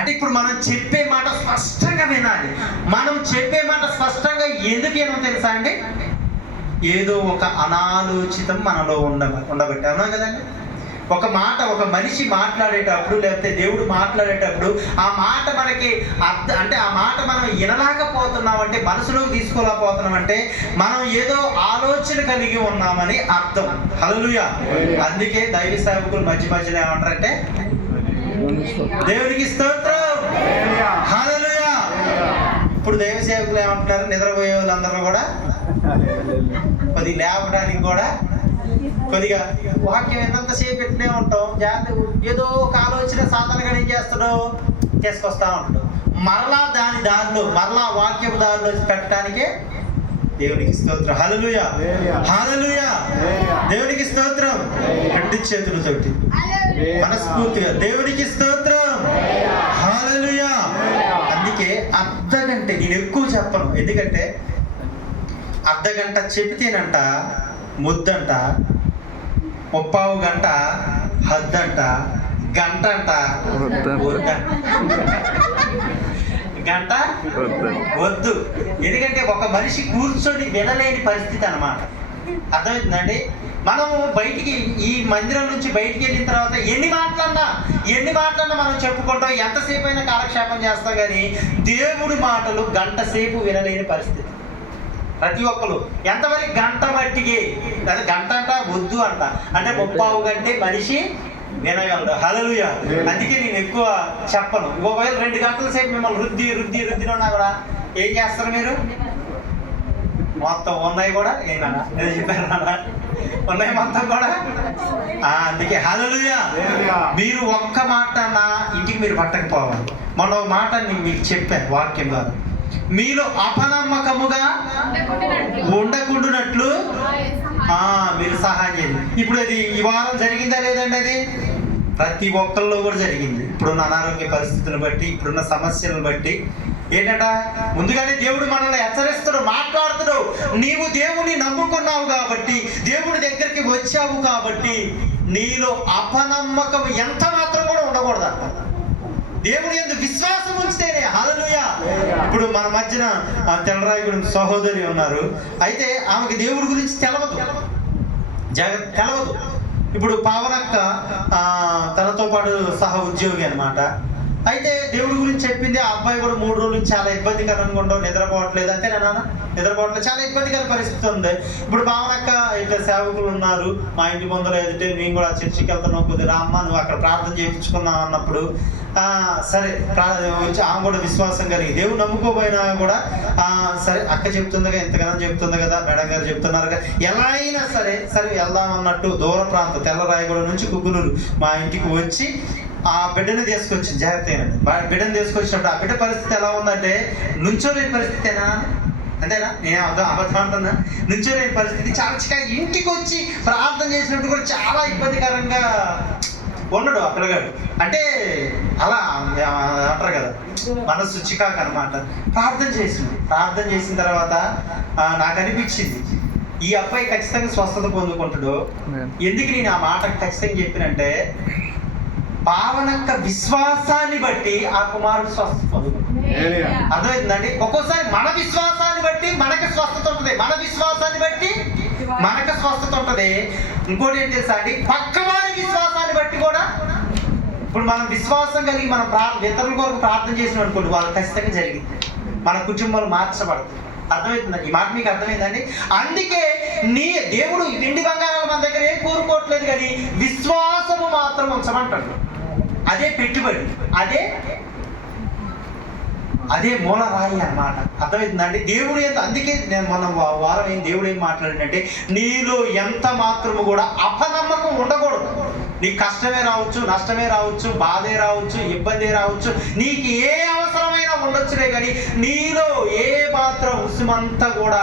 అంటే ఇప్పుడు మనం చెప్పే మాట స్పష్టంగా వినాలి. మనం చెప్పే మాట స్పష్టంగా ఎందుకు ఏమో తెలుసా అండి? ఏదో ఒక అనాలోచితం మనలో ఉండబట్టి. అవునా కదండి? ఒక మాట, ఒక మనిషి మాట్లాడేటప్పుడు లేకపోతే దేవుడు మాట్లాడేటప్పుడు ఆ మాట మనకి అంటే ఆ మాట మనం వినలేకపోతున్నామంటే, మనసులోకి తీసుకోలేకపోతున్నామంటే మనం ఏదో ఆలోచన కలిగి ఉన్నామని అర్థం. హల్లెలూయా. అందుకే దైవ సేవకులు మధ్య మధ్యలో ఏమంటారంటే దేవునికి స్తోత్రం, హల్లెలూయా. ఇప్పుడు దైవ సేవకులు ఏమంటున్నారు? నిద్రపోయే వాళ్ళందరూ కూడా కొద్దిగా లేవడానికి కూడా కొద్దిగా వాక్యం ఎంతసేపు పెట్టినే ఉంటాం, జాగ్రత్త ఏదో ఒక ఆలోచన సాధనగా ఏం చేస్తాడు, చేసుకొస్తా ఉంటాడు. మరలా దాని దారిలో, మరలా వాక్యం దారిలో పెట్టడానికే దేవునికి స్తోత్రం, హల్లెలూయా, హల్లెలూయా. దేవునికి స్తోత్రం. రెండు చేతులతోటి మనస్ఫూర్తిగా దేవునికి స్తోత్రం, హల్లెలూయా. అందుకే అర్ధగంట నేను ఎక్కువ చెప్పను, ఎందుకంటే అర్ధగంట చెబితేనంట ముద్దంట, 30 గంట హద్దంట, గంట అంట గంట వద్దు. ఎందుకంటే ఒక మనిషి కూర్చొని వినలేని పరిస్థితి అన్నమాట. అర్థమవుతుందండి? మనం బయటికి, ఈ మందిరం నుంచి బయటికి వెళ్ళిన తర్వాత ఎన్ని మాటలన్నా మనం చెప్పుకుంటాం, ఎంతసేపు అయినా కాలక్షేపం చేస్తాం, కానీ దేవుడి మాటలు గంట సేపు వినలేని పరిస్థితి. ప్రతి ఒక్కరు ఎంతవరకు గంట మట్టికి, అది గంట అంట వద్దు అంట, అంటే 30 గంటే మనిషి వినగలడు, హల్లెలూయా. అందుకే నేను ఎక్కువ చెప్పను. ఒకవేళ 2 గంటల సేపు మిమ్మల్ని రుద్దినా కూడా ఏం చేస్తారు మీరు? మొత్తం ఉన్నాయి కూడా ఏమన్నా చెప్పారా? ఉన్నాయి మొత్తం కూడా. అందుకే హల్లెలూయా. మీరు ఒక్క మాట అన్నా ఇంటికి మీరు పట్టకపోవాలి. మొన్న ఒక మాట నేను మీకు చెప్పాను వాక్యం ద్వారా, మీలో అపనమ్మకముగా ఉండకుండానట్లు మీరు సహాయం చేయండి. ఇప్పుడు అది ఈ వారం జరిగిందా లేదండి? అది ప్రతి ఒక్కరిలో కూడా జరిగింది. ఇప్పుడున్న అనారోగ్య పరిస్థితులను బట్టి, ఇప్పుడున్న సమస్యలను బట్టి ఏంటంట, ముందుగానే దేవుడు మనల్ని హెచ్చరిస్తాడు, మాట్లాడుతాడు. నీవు దేవుని నమ్ముకున్నావు కాబట్టి, దేవుడి దగ్గరికి వచ్చావు కాబట్టి నీలో అపనమ్మకం ఎంత మాత్రం కూడా ఉండకూడదంట. దేవుని యందు విశ్వాసం ఉంచితేనే, హల్లెలూయా. ఇప్పుడు మన మధ్యన తెల్లరాయగూడెం సహోదరి ఉన్నారు. అయితే ఆమెకి దేవుడి గురించి తెలవదు. ఇప్పుడు పావనక్క తనతో పాటు సహ ఉద్యోగి అన్నమాట. అయితే దేవుడి గురించి చెప్పింది. ఆ అబ్బాయి కూడా 3 రోజుల నుంచి చాలా ఇబ్బందికరంగా ఉండవు, నిద్రపోవట్లేదు. అంతే నాన్న, నిద్రపోవట్లేదు, చాలా ఇబ్బందికర పరిస్థితి ఉంది. ఇప్పుడు పావనక్క ఇట్లా సేవకులు ఉన్నారు మా ఇంటి ముందర ఎదుటే, మేము కూడా చర్చికి వెళ్తున్నాం, కొద్దిగా అమ్మ నువ్వు అక్కడ ప్రార్థన చేయించుకున్నాం అన్నప్పుడు సరే వచ్చి ఆమె కూడా విశ్వాసం కలిగి దేవుడు నమ్ముకోపోయినా కూడా సరే అక్క చెప్తుందిగా, ఎంతగానో చెప్తుంది కదా, మేడం గారు చెప్తున్నారు కదా, ఎలా అయినా సరే వెళ్దాం అన్నట్టు దూర ప్రాంతం తెల్లరాయగూడ నుంచి కుగ్గులూరు మా ఇంటికి వచ్చి ఆ బిడ్డను తీసుకొచ్చి, జాగ్రత్త బిడ్డను తీసుకొచ్చినప్పుడు ఆ బిడ్డ పరిస్థితి ఎలా ఉందంటే నుంచోలేని పరిస్థితేనా? అంతేనా? నేను అబద్ధం అంటున్నా. నుంచోలేని పరిస్థితి. చాలా చికాకు. ఇంటికి వచ్చి ప్రార్థన చేసినప్పుడు కూడా చాలా ఇబ్బందికరంగా ఉన్నాడు ఆ పిల్లగాడు. అంటే అలా అంటారు కదా, మనసు చికాకు అనమాట. ప్రార్థన చేసిన తర్వాత నాకు అనిపించింది, ఈ అబ్బాయి ఖచ్చితంగా స్వస్థత పొందుకుంటాడు. ఎందుకు నేను ఆ మాట ఖచ్చితంగా చెప్పినంటే, పావనక్క విశ్వాసాన్ని బట్టి ఆ కుమారుడు స్వస్థత పొందుకుంటాడు. అర్థమవుతుందండి? ఒక్కోసారి మన విశ్వాసాన్ని బట్టి మనకి స్వస్థత ఉంటుంది, మన విశ్వాసాన్ని బట్టి మనకు స్వస్థత ఉంటుంది. ఇంకోటి ఏం తెలుసా అండి, పక్కవారి విశ్వాసాన్ని బట్టి కూడా. ఇప్పుడు మనం విశ్వాసం కలిగి మనం ఇతరుల కొరకు ప్రార్థన చేసిన అనుకోండి, వాళ్ళు ఖచ్చితంగా జరిగింది, మన కుటుంబాలు మార్చబడతాయి. అర్థమవుతుందా? ఈ మాట మీకు అర్థమైందండి? అందుకే దేవుడు వెండి బంగారాలు మన దగ్గర ఏం కోరుకోవట్లేదు, కానీ విశ్వాసము మాత్రం ఉంచమంటాడు. అదే పెట్టుబడి, అదే మూలరాయి అన్నమాట. అర్థమవుతుందండి? దేవుడు అందుకే నేను మన వారం దేవుడు ఏం మాట్లాడిందంటే, నీలో ఎంత మాత్రము కూడా అపనమ్మకం ఉండకూడదు. నీకు కష్టమే రావచ్చు, నష్టమే రావచ్చు, బాధే రావచ్చు, ఇబ్బంది రావచ్చు, నీకు ఏ అవసరమైనా ఉండొచ్చులే, కానీ నీలో ఏ మాత్రం ఉసుమంతా కూడా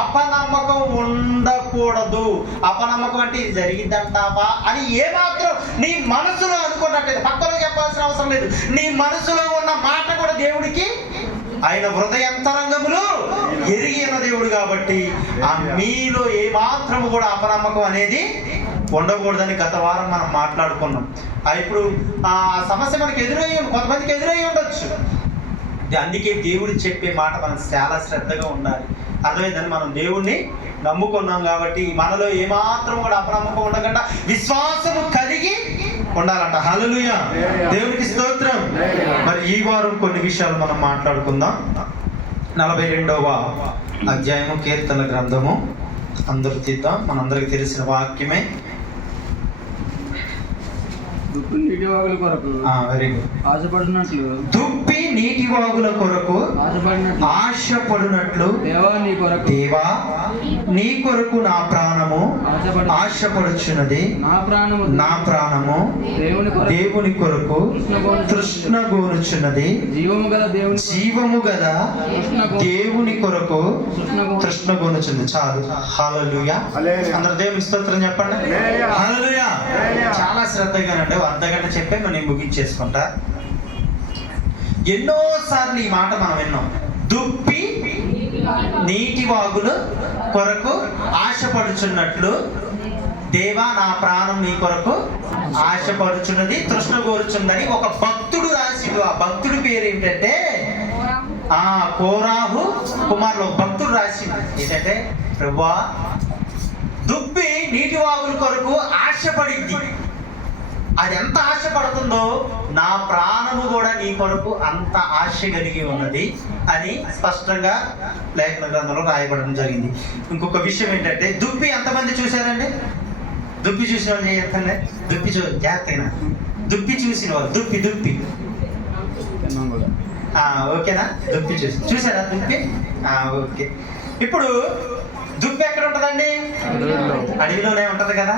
అపనమ్మకం ఉండకూడదు. అపనమ్మకం అంటే ఇది జరిగిద్దంటావా అని ఏ మాత్రం నీ మనసులో అనుకున్నట్లేదు, పక్కలో చెప్పాల్సిన అవసరం లేదు. నీ మనసులో ఉన్న మాట కూడా దేవుడికి, ఆయన హృదయంతరంగములు ఎరిగిన దేవుడు కాబట్టి మీలో ఏ మాత్రము కూడా అపనమ్మకం అనేది ఉండకూడదని గత వారం మనం మాట్లాడుకున్నాం. ఇప్పుడు ఆ సమస్య మనకి కొంతమందికి ఎదురయ్యి ఉండొచ్చు. అందుకే దేవుడు చెప్పే మాట మనం చాలా శ్రద్ధగా ఉండాలి. అర్థమైందని మనం దేవుణ్ణి నమ్ముకున్నాం కాబట్టి మనలో ఏమాత్రం కూడా అపనమ్మకం ఉండకుండా విశ్వాసము కలిగి ఉండాలంట. హల్లెలూయా, దేవునికి స్తోత్రం. మరి ఈ వారం కొన్ని విషయాలు మనం మాట్లాడుకుందాం. 42వ అధ్యాయము కీర్తన గ్రంథము అందరూ తీద్దాం, మనందరికి తెలిసిన వాక్యమే. దుప్పి నీటి వాగుల కొరకు వెరీ గుడ్. ఆశపడినట్లు దుప్పి నీటి వాగుల కొరకు ఆశపడినట్లు దేవా నీ కొరకు నా ప్రాణము ఆశపడుచున్నది. నా ప్రాణము దేవుని కొరకు తృష్ణగోనుచున్నది. జీవము గల దేవుని కొరకు తృష్ణగోనుచున్నది. చాలు. హల్లెలూయా. అందరూ దేవుని స్తోత్రం చెప్పండి. హల్లెలూయా. చాలా శ్రద్ధగానండి, అర్ధగంట చెప్పే నేను ముగించేసుకుంటా. ఎన్నోసార్లు ఈ మాట మనం విన్నాం. దుప్పి నీటి వాగులు కొరకు ఆశపడుచున్నట్లు దేవా నా ప్రాణం నీ కొరకు ఆశపడుచున్నది, తృష్ణ కోరుచున్నదని ఒక భక్తుడు రాసిండు. ఆ భక్తుడి పేరు ఏంటంటే కోరాహు కుమారులు భక్తుడు రాసిండు. ఏంటంటే ప్రభువా దుప్పి నీటి వాగుల కొరకు ఆశపడింది. అది ఎంత ఆశపడుతుందో నా ప్రాణము కూడా నీ కొరకు అంత ఆశ కలిగి ఉన్నది అని స్పష్టంగా లేఖన గ్రంథంలో రాయబడడం జరిగింది. ఇంకొక విషయం ఏంటంటే దుప్పి ఎంతమంది చూశారండి? దుప్పి చూసిన వాళ్ళు చేయండి. దుప్పి జాగ్రత్తగా దుప్పి చూసిన వాళ్ళు దుప్పి ఓకేనా? దుప్పి చూసారా దుప్పి? ఓకే. ఇప్పుడు దుప్పి ఎక్కడ ఉంటుందండి? అడవిలోనే ఉంటది కదా.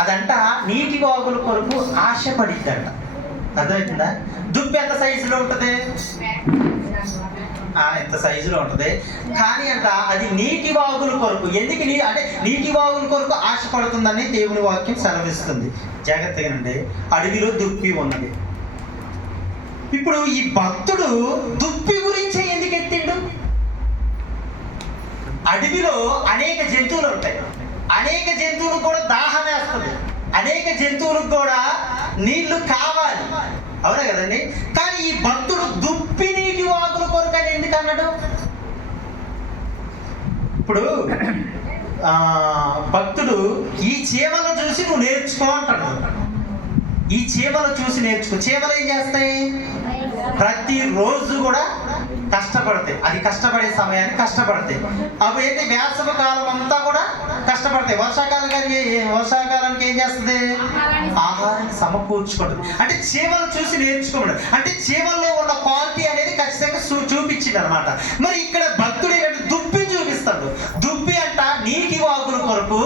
అదంట నీటి వాగుల కొరకు ఆశపడిద్దంట. అర్థమవుతుందా? దుప్పి ఎంత సైజులో ఉంటది? ఎంత సైజులో ఉంటది. కానీ అంట అది నీటి వాగుల కొరకు ఎందుకు అంటే నీటి వాగుల కొరకు ఆశపడుతుందని దేవుని వాక్యం సెలవిస్తుంది. జాగ్రత్తగానండి. అడవిలో దుప్పి ఉన్నది. ఇప్పుడు ఈ భక్తుడు దుప్పి గురించే ఎందుకు ఎత్తిండు? అడవిలో అనేక జంతువులు ఉంటాయి. అనేక జంతువులకు కూడా దాహం వేస్తుంది. అనేక జంతువులకు కూడా నీళ్లు కావాలి, అవునా కదండి? కానీ ఈ భక్తుడు దుప్పి నీటి వాగుల కొరకు అని ఎందుకు అన్నాడు? ఇప్పుడు భక్తుడు ఈ చీమలను చూసి నువ్వు నేర్చుకో అంటాడు. ఈ చీమలు చూసి నేర్చుకో. చీమలు ఏం చేస్తాయి? ప్రతిరోజు కూడా కష్టపడతాయి. అది కష్టపడే సమయాన్ని కష్టపడతాయి. అవి ఏంటి? వేసవి కాలం అంతా కూడా కష్టపడతాయి. వర్షాకాలానికి ఏం చేస్తుంది? ఆహారాన్ని సమకూర్చుకుంటుంది. అంటే చీమలు చూసి నేర్చుకోవడం అంటే చీమల్లో ఉన్న క్వాలిటీ అనేది ఖచ్చితంగా చూపించింది అనమాట. మరి ఇక్కడ భక్తుడు ఏంటంటే దుప్పి చూపిస్తాడు. దుప్పి అంట నీటి వాగుల కొరకు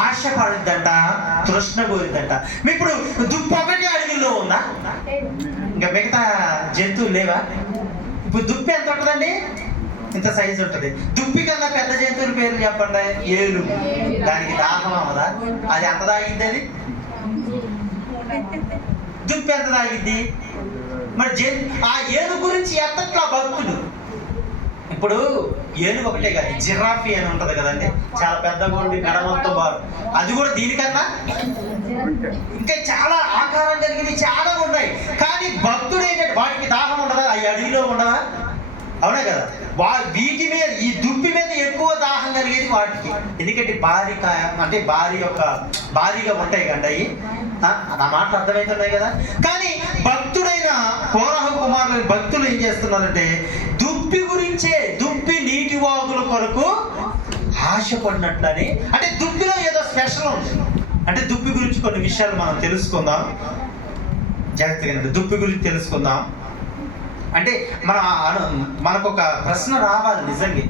ఆశపడిద్దంట, తృష్ణ కోరిద్దంట. ఇప్పుడు దుప్పి ఒకటి అడవిలో ఉందా? ఇంకా మిగతా జంతువులు లేవా? ఇప్పుడు దుప్పి ఎంత ఉంటుందండి? ఇంత సైజు ఉంటుంది. దుప్పి కన్నా పెద్ద జంతువుల పేర్లు చెప్పండి. ఏనుగు. దానికి దాహం అవ్వదా? అది ఎంత తాగిద్ది? అది దుప్పి ఎంత తాగిద్ది? మరి ఆ ఏనుగు గురించి ఎత్తట్లా భక్తుడు. ఇప్పుడు ఏనుగు ఒకటే కాదు, జిరాఫీ అని ఉంటది కదండి, చాలా పెద్దగా ఉండి మెడ మొత్తం బారు. అది కూడా దీనికన్నా ఇంకా చాలా ఆకారం కలిగింది, చాలా ఉన్నాయి. కానీ భక్తుడు ఏంటంటే వాటికి దాహం ఉండదా? ఆ అడవిలో ఉండదా? అవునా కదా? వీటి మీద ఈ దుప్పి మీద ఎక్కువ దాహం కలిగేది వాటికి. ఎందుకంటే భారీగా ఉంటాయి కండి అవి. నా మాటలు అర్థమవుతున్నాయి కదా? కానీ భక్తుడైన కోరహు కుమారుల భక్తులు ఏం చేస్తున్నారంటే దుప్పి నీటి వాగుల కొరకు ఆశపడినట్లని. అంటే దుప్పిలో ఏదో స్పెషల్ ఉంది. అంటే దుప్పి గురించి కొన్ని విషయాలు మనం తెలుసుకుందాం. జాగ్రత్తగా దుప్పి గురించి తెలుసుకుందాం. అంటే మనకు ఒక ప్రశ్న రావాలి. నిజంగా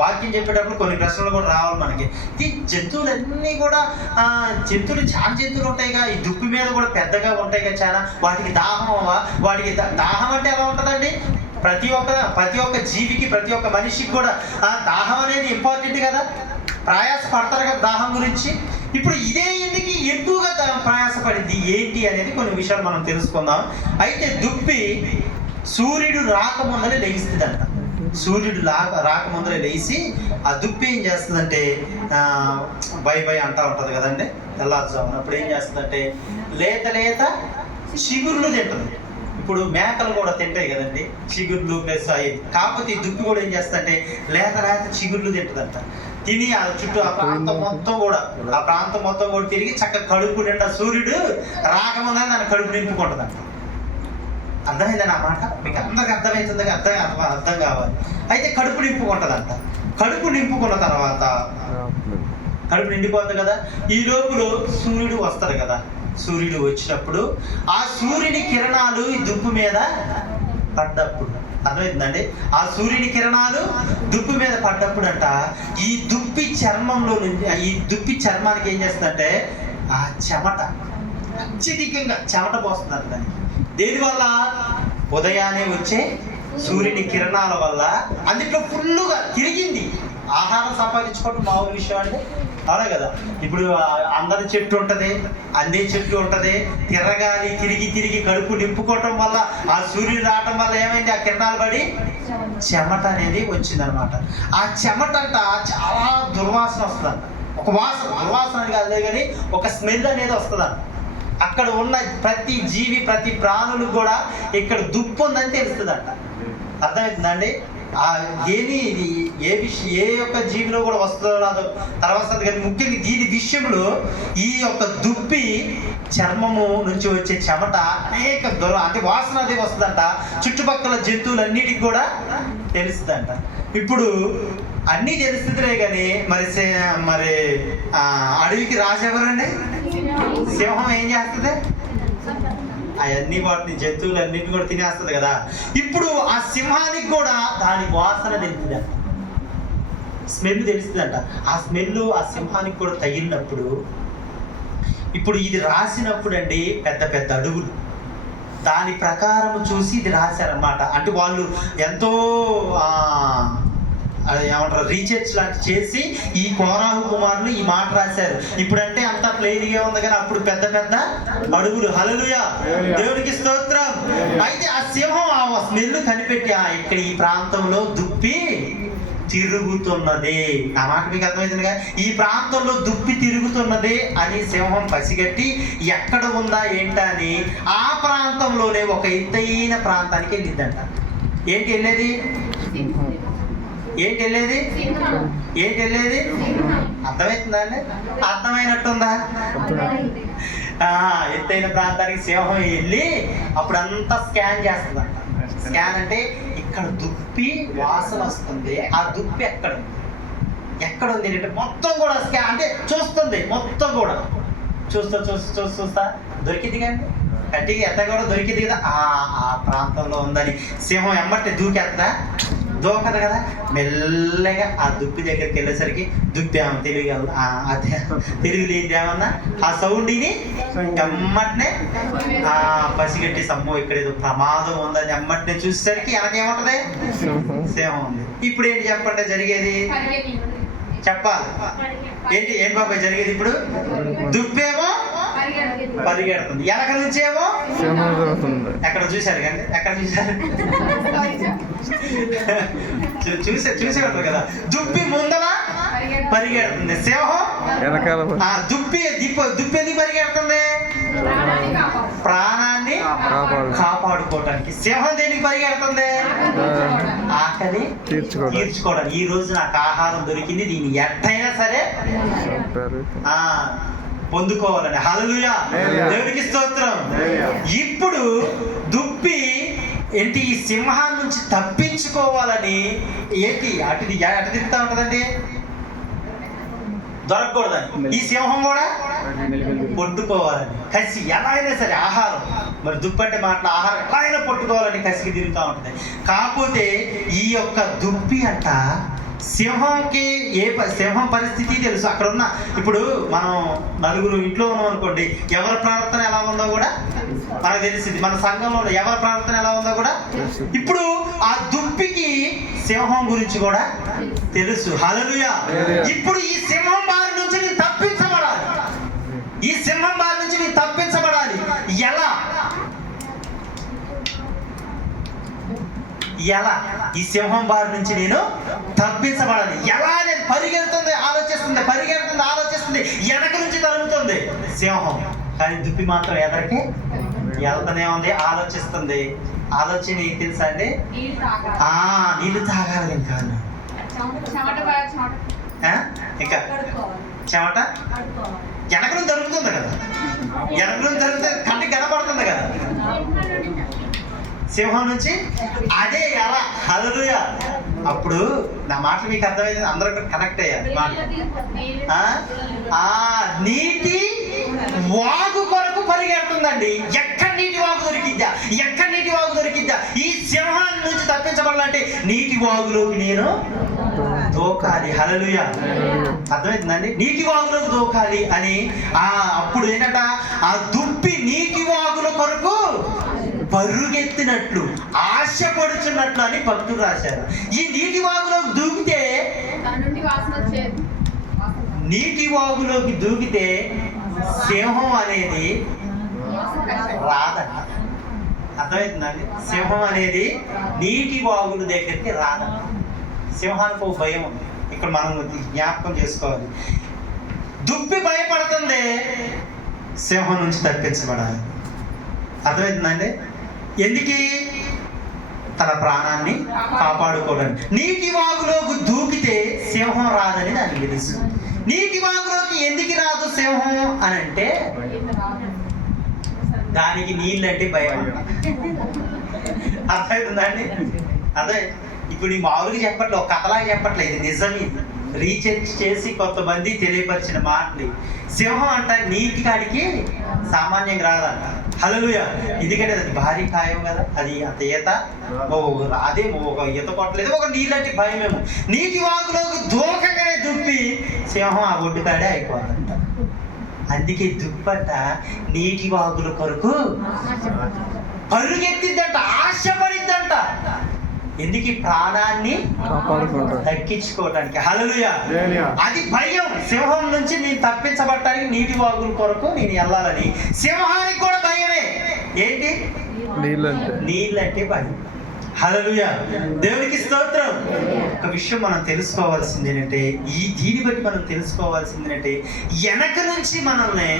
వాక్యం చెప్పేటప్పుడు కొన్ని ప్రశ్నలు కూడా రావాలి మనకి. ఈ జంతువులన్నీ కూడా చాలా జంతువులు ఉంటాయిగా, ఈ దుప్పి మీద కూడా పెద్దగా ఉంటాయిగా చాలా. వాటికి దాహం అంటే ఎలా ఉంటుందండి? ప్రతి ఒక్క జీవికి, ప్రతి ఒక్క మనిషికి కూడా దాహం అనేది ఇంపార్టెంట్ కదా. ప్రయాస పడతారు కదా దాహం గురించి. ఇప్పుడు ఇదే ఎందుకు ఎక్కువగా ప్రయాసపడింది ఏంటి అనేది కొన్ని విషయాలు మనం తెలుసుకుందాం. అయితే దుప్పి సూర్యుడు రాకముందనే లెగిస్తుందంట. సూర్యుడు రాకముందరే లేచి ఆ దుప్పి ఏం చేస్తుందంటే బై బై అంటా ఉంటుంది కదండి తెల్లారుజామున. అప్పుడు ఏం చేస్తుందంటే లేత చిగుర్లు తింటుంది. ఇప్పుడు మేకలు కూడా తింటాయి కదండి చిగుర్లు ప్లస్ అవి. కాకపోతే ఈ దుప్పి కూడా ఏం చేస్తుందంటే లేత చిగుర్లు తింటుందంట. తిని ఆ చుట్టూ ఆ ప్రాంతం మొత్తం కూడా తిరిగి చక్కగా కడుపు నిండా సూర్యుడు రాకముందే దాని కడుపు నింపుకుంటుందంట. అర్థమైందా నా మాట? మీకు అందరికి అర్థమవుతుంది, అర్థం కావాలి. అయితే కడుపు నింపుకుంటుందంట. కడుపు నింపుకున్న తర్వాత కడుపు నిండిపోతుంది కదా, ఈ లోపల సూర్యుడు వస్తాడు కదా. సూర్యుడు వచ్చినప్పుడు ఆ సూర్యుని కిరణాలు ఈ దుప్పు మీద పడ్డప్పుడు, అర్థమవుతుందండి, ఆ సూర్యుని కిరణాలు దుప్పు మీద పడ్డప్పుడు అంట ఈ దుప్పి చర్మంలో నుంచి ఈ దుప్పి చర్మానికి ఏం చేస్తుందంటే ఆ చెమట అత్యధికంగా చెమట పోస్తుందంట. దానికి దేనివల్ల? ఉదయాన్నే వచ్చే సూర్యుని కిరణాల వల్ల. అందుట్లో ఫుల్లుగా తిరిగింది. ఆహారం సంపాదించుకోవడం మామూలు విషయం అండి, అవునా కదా? ఇప్పుడు అందరి చెట్టు ఉంటుంది, అందే చెట్టు ఉంటుంది, తిరగాలి, తిరిగి కడుపు నింపుకోవటం వల్ల ఆ సూర్యుడు రావటం వల్ల ఏమైంది? ఆ కిరణాలు పడి చెమట అనేది వచ్చిందనమాట. ఆ చెమట అంట చాలా దుర్వాసన వస్తుందంట. ఒక దుర్వాసన కాదులే కానీ ఒక స్మెల్ అనేది వస్తుందంట. అక్కడ ఉన్న ప్రతి జీవి, ప్రతి ప్రాణులకు కూడా ఇక్కడ దుప్పు ఉందని తెలుస్తుందంట. అర్థమవుతుందండి? ఏ యొక్క జీవిలో కూడా వస్తుందో రాదో తర్వాత, కానీ ముఖ్యంగా దీని విషయంలో ఈ యొక్క దుప్పి చర్మము నుంచి వచ్చే చెమట అనేక అంటే వాసన అది వస్తుందంట. చుట్టుపక్కల జంతువులన్నిటికి కూడా తెలుస్తుందంట. ఇప్పుడు అన్నీ తెలుస్తుందిలే కానీ మరి అడవికి రాజు ఎవరండి? సింహం ఏం చేస్తుంది? అవన్నీ వాటిని జంతువులన్నింటినీ కూడా తినేస్తుంది కదా. ఇప్పుడు ఆ సింహానికి కూడా దాని వాసన తెలుస్తుందంట, స్మెల్ తెలుస్తుందంట. ఆ స్మెల్ ఆ సింహానికి కూడా తగిలినప్పుడు, ఇప్పుడు ఇది రాసినప్పుడు అండి పెద్ద అడుగులు దాని ప్రకారం చూసి ఇది రాశారన్నమాట. అంటే వాళ్ళు ఎంతో ఏమంటారు రీసెర్చ్ లాంటి చేసి ఈ కోరాహు కుమారులు ఈ మాట రాశారు. ఇప్పుడంటే అంతా ప్లెయిన్గా ఉంది కానీ అప్పుడు పెద్ద అడుగులు. హల్లెలూయా, దేవునికి స్తోత్రం. అయితే ఆ సింహం ఆ స్మెల్ కనిపెట్టి ఇక్కడ ఈ ప్రాంతంలో దుప్పి తిరుగుతున్నది. ఆ మాట మీకు అర్థమవుతుందిగా? ఈ ప్రాంతంలో దుప్పి తిరుగుతున్నది అని సింహం పసిగట్టి ఎక్కడ ఉందా ఏంటా అని ఆ ప్రాంతంలోనే ఒక ఎత్తైన ప్రాంతానికి వెళ్ళిద్దంట. ఏంటి వెళ్ళేది? అర్థమవుతుందా అండి? అర్థమైనట్టుందా? ఎత్తైన ప్రాంతానికి సింహం వెళ్ళి అప్పుడంతా స్కాన్ చేస్తుందంట. స్కాన్ అంటే ఇక్కడ దుప్పి వాసన వస్తుంది, ఆ దుప్పి ఎక్కడ ఉంది అంటే మొత్తం కూడా స్కాన్ అంటే చూస్తుంది. మొత్తం కూడా చూస్తా దొరికింది కానీ కట్టికి ఎత్త కూడా దొరికింది కదా, ఆ ప్రాంతంలో ఉందని సింహం ఎమ్మటి దూకదు కదా. మెల్లగా ఆ దుప్పి దగ్గరికి వెళ్ళేసరికి దుప్పి ఏమో తెలుగు ఏమన్నా ఆ సౌండ్ని ఎమ్మటినే పసిగట్టి సమ్మో ఇక్కడ ఏదో ప్రమాదం ఉందని ఎమ్మటినే చూసేసరికి వెనకేముంటది? సింహం ఉంది. ఇప్పుడు ఏంటి చెప్పండి జరిగేది? చెప్పాలి. ఏంటి బాబాయ్ జరిగేది? ఇప్పుడు దుప్పేమో పరిగెడుతుంది, వెనక నుంచేమో ఎక్కడ చూశారు కానీ చూసే ఉంటారు కదా. దుప్పి ముందర పరిగెడుతుంది, సింహం దుప్పి ఎందుకు పరిగెడుతుంది? ప్రాణాన్ని కాపాడుకోవటానికి. సింహం దేనికి పరిగెడుతుంది? ఆకలి తీర్చుకోవడానికి. ఈ రోజు నాకు ఆహారం దొరికింది, దీన్ని ఎట్టయినా సరే పొందుకోవాలని. హల్లెలూయా, దేవునికి స్తోత్రం. ఇప్పుడు దుప్పి ఏంటి? ఈ సింహం నుంచి తప్పించుకోవాలని ఏంటి అటు తిరుగుతూ ఉంటుందండి, దొరకకూడదని. ఈ సింహం కూడా పట్టుకోవాలని కసి, ఎలా అయినా సరే ఆహారం, మరి దుప్పంటే మాటలు ఆహారం ఎలా అయినా పట్టుకోవాలని కసికి తిరుగుతూ ఉంటుంది. కాకపోతే ఈ యొక్క దుప్పి అంట సింహంకి సింహం పరిస్థితి తెలుసు. అక్కడ ఉన్న ఇప్పుడు మనం నలుగురు ఇంట్లో ఉన్నాం అనుకోండి, ఎవరి ప్రవర్తన ఎలా ఉందో కూడా మనకు తెలిసింది. మన సంఘంలో ఎవరి ప్రవర్తన ఎలా ఉందో కూడా ఇప్పుడు ఆ దుప్పికి సింహం గురించి కూడా తెలుసు. హల్లెలూయా. ఇప్పుడు ఈ సింహం బారి నుంచి నేను తప్పించబడాలి. ఈ సింహం బారి నుంచి నేను తప్పించబడాలి. ఎలా ఎలా ఈ సింహం బారి నుంచి నేను తప్పించబడాలి, ఎలా నేను పరిగెడుతుంది ఆలోచిస్తుంది, వెనక నుంచి తరుముతుంది సింహం. కానీ దుప్పి మాత్రం ఎదరికి వెళ్తూనే ఉంది, ఆలోచిస్తుంది. ఆలోచన ఏం తెలుసా అండి? నీళ్ళు తాగాలి ఇంకా ఇంకా చెమట వెనక నుంచి దొరుకుతుంది కదా, వెనక నుంచి దొరికితే కంటికి కనపడుతుంది కదా సింహం నుంచి. అదే ఎలా. హల్లెలూయా. అప్పుడు నా మాటలు మీకు అర్థమైంది, అందరూ కనెక్ట్ అయ్యారు. నీటి వాగు కొరకు పరిగెడుతుందండి. ఎక్కడ నీటి వాగు దొరికిద్దా, ఈ సింహాన్ని నుంచి తప్పించబడాలంటే నీటి వాగులోకి నేను దూకాలి. హల్లెలూయా. అర్థమవుతుందండి? నీటి వాగులోకి దూకాలి అని. అప్పుడు ఏంటంట, ఆ దుప్పి నీటి వాగుల కొరకు పరుగెత్తినట్లు, ఆశపడుచున్నట్లు అని భక్తులు రాశారు. ఈ నీటి వాగులోకి దూకితే సింహం అనేది రాదంట. అర్థమవుతుందండి? సింహం అనేది నీటి వాగుల దగ్గరికి రాదంట. సింహానికి ఒక భయం ఉంది. ఇక్కడ మనం జ్ఞాపకం చేసుకోవాలి. దుప్పి భయపడుతుంది సింహం నుంచి తప్పించబడాలి. అర్థమవుతుందండి? ఎందుకు? తన ప్రాణాన్ని కాపాడుకోవడానికి. నీటి వాగులోకి దూకితే సింహం రాదని దానికి తెలుసు. నీటి వాగులోకి ఎందుకు రాదు సింహం అని అంటే, దానికి నీళ్ళంటే భయం. అర్థమవుతుందండి? అదే ఇప్పుడు ఈ మామూలుగా చెప్పట్లేదు, ఒక కథలాగా చెప్పట్లేదు, ఇది నిజం. రీసెర్చ్ చేసి కొంతమంది తెలియపరిచిన మాటలు. సింహం అంట నీటి కాడికి సామాన్యంగా రాదంట. హల్లెలూయా. ఎందుకంటే అది భారీ కాయం కదా, అది అంత ఈత అదేమో ఒక ఈత కొట్టలేదు, ఒక నీళ్ళంటే భయమేమో. నీటి వాగులోకి దూకగానే దుప్పి సింహం ఆ ఒడ్డు కాడే అయిపోతుందంట. అందుకే దుప్పట నీటి వాగుల కొరకు పరుగెత్తిద్దంట, ఆశపడిద్దంట. ఎందుకు? ప్రాణాన్ని దక్కించుకోవటానికి. హల్లెలూయా. అది భయం. సింహం నుంచి నేను తప్పించబడటానికి నీటి వాగుల కొరకు నేను వెళ్ళాలని. సింహానికి కూడా భయమే. ఏంటి? నీళ్ళంటే భయం. హల్లెలూయా. దేవునికి స్తోత్రం. ఒక విషయం మనం తెలుసుకోవాల్సింది ఏంటంటే, దీన్ని బట్టి మనం తెలుసుకోవాల్సింది ఏంటంటే, వెనక నుంచి మనల్ని